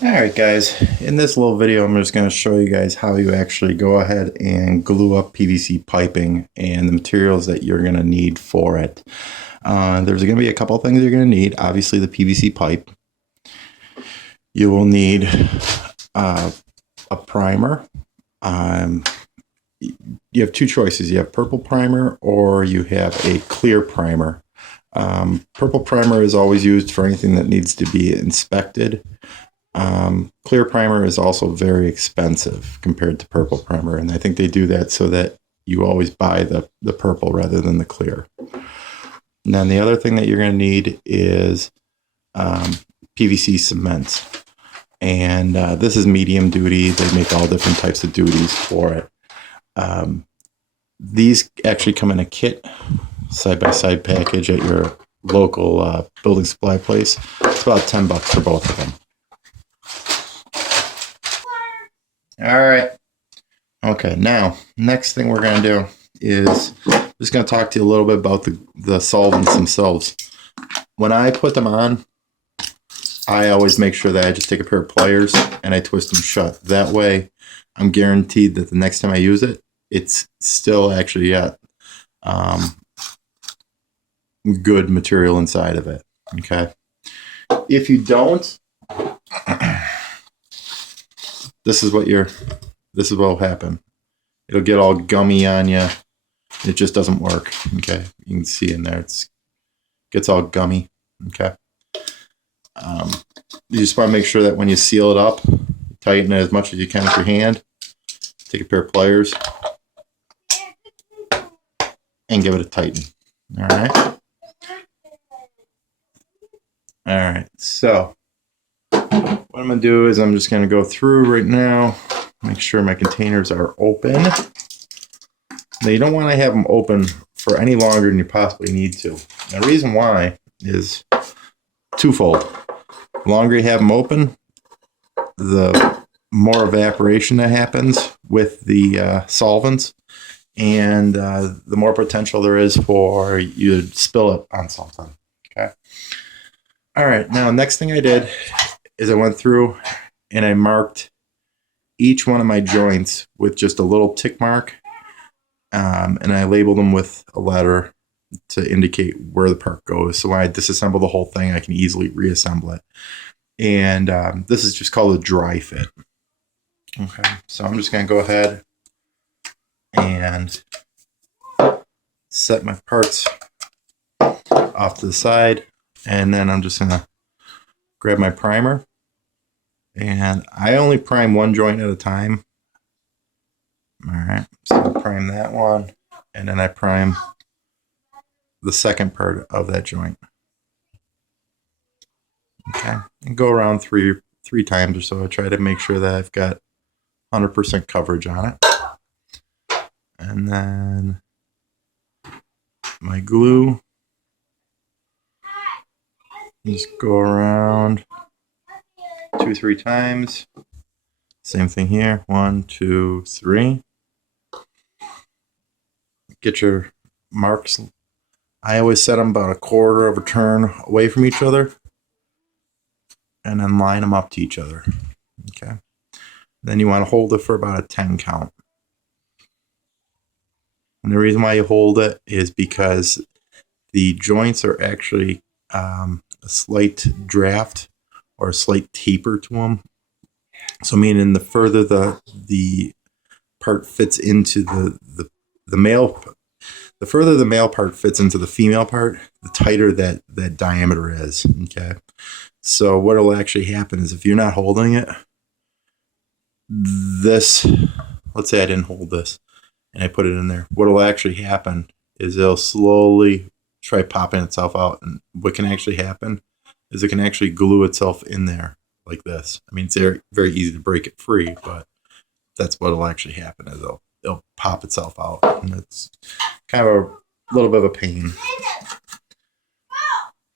Alright guys, in this little video I'm just going to show you guys how you actually go ahead and glue up PVC piping and the materials that you're going to need for it. There's going to be a couple of things you're going to need. Obviously the PVC pipe. You will need a primer. You have two choices. You have purple primer or you have a clear primer. Purple primer is always used for anything that needs to be inspected. Clear primer is also very expensive compared to purple primer, and I think they do that so that you always buy the purple rather than the clear. And then the other thing that you're going to need is PVC cement, and this is medium duty. They make all different types of duties for it. These actually come in a kit, side-by-side package at your local building supply place. It's about $10 for both of them. All right. Okay, now, next thing we're going to do is I'm just going to talk to you a little bit about the solvents themselves. When I put them on, I always make sure that I just take a pair of pliers and I twist them shut. That way, I'm guaranteed that the next time I use it, it's still actually got good material inside of it. Okay. If you don't, this is what will happen. It'll get all gummy on you. It just doesn't work. Okay, you can see in there gets all gummy. Okay. You just want to make sure that when you seal it up, tighten it as much as you can with your hand. Take a pair of pliers and give it a tighten. All right. All right. So what I'm going to do is I'm just going to go through right now, make sure my containers are open. Now you don't want to have them open for any longer than you possibly need to. Now the reason why is twofold. The longer you have them open, the more evaporation that happens with the solvents, and the more potential there is for you to spill it on something. Okay. All right. Now, next thing I did is I went through and I marked each one of my joints with just a little tick mark, and I labeled them with a letter to indicate where the part goes. So when I disassemble the whole thing, I can easily reassemble it. And this is just called a dry fit. Okay, so I'm just going to go ahead and set my parts off to the side, and then I'm just going to grab my primer. And I only prime one joint at a time. All right, so I prime that one, and then I prime the second part of that joint. Okay, and go around three times or so. I try to make sure that I've got 100% coverage on it. And then my glue. Just go around 2-3 times. Same thing here. 1, 2, 3. Get your marks. I always set them about a quarter of a turn away from each other, and then line them up to each other. Okay. Then you want to hold it for about a 10 count. And the reason why you hold it is because the joints are actually a slight draft or a slight taper to them. So meaning the further the part fits into the male, the further the male part fits into the female part, the tighter that diameter is. Okay. So what will actually happen is if you're not holding it, let's say I didn't hold this and I put it in there, what will actually happen is it'll slowly try popping itself out. And what can actually happen is it can actually glue itself in there like this. I mean, it's very, very easy to break it free, but that's what will actually happen is it'll pop itself out. And it's kind of a little bit of a pain.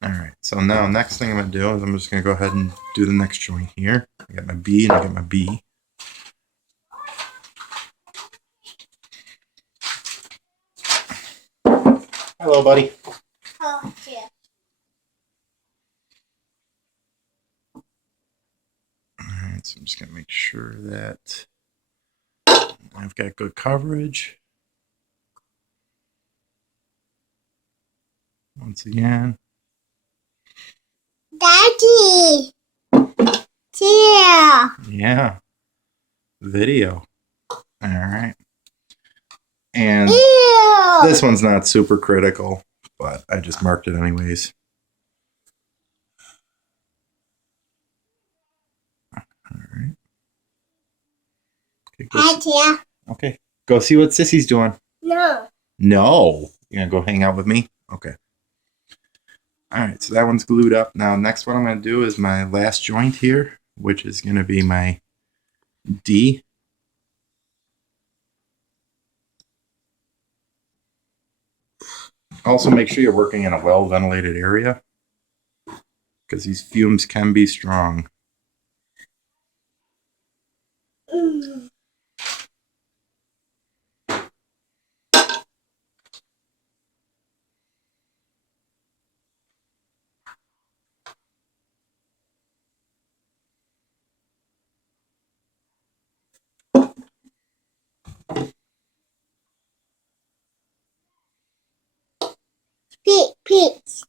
All right, so now next thing I'm going to do is I'm just going to go ahead and do the next joint here. I got my B and I got my B. Hello, buddy. Oh, yeah. All right, so I'm just going to make sure that I've got good coverage. Once again. Daddy! Yeah. Video. All right. And Ew. This one's not super critical, but I just marked it anyways. All right. Okay, go see what Sissy's doing. No. No. You gonna go hang out with me? Okay. All right, so that one's glued up. Now, next one I'm gonna do is my last joint here, which is gonna be my D. Also, make sure you're working in a well-ventilated area because these fumes can be strong. Peach.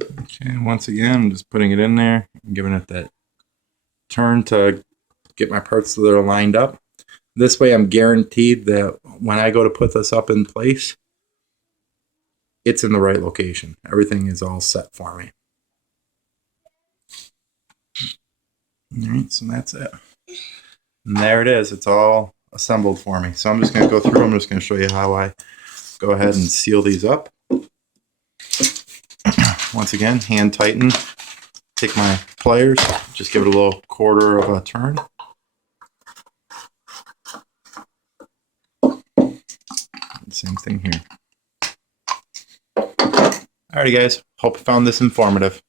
Okay, once again, I'm just putting it in there, giving it that turn to get my parts that are lined up. This way I'm guaranteed that when I go to put this up in place, it's in the right location. Everything is all set for me. All right, so that's it. And there it is. It's all assembled for me. So I'm just going to go through. I'm just going to show you how I go ahead and seal these up. Once again, hand tighten. Take my pliers, just give it a little quarter of a turn. Same thing here. Alrighty guys, hope you found this informative.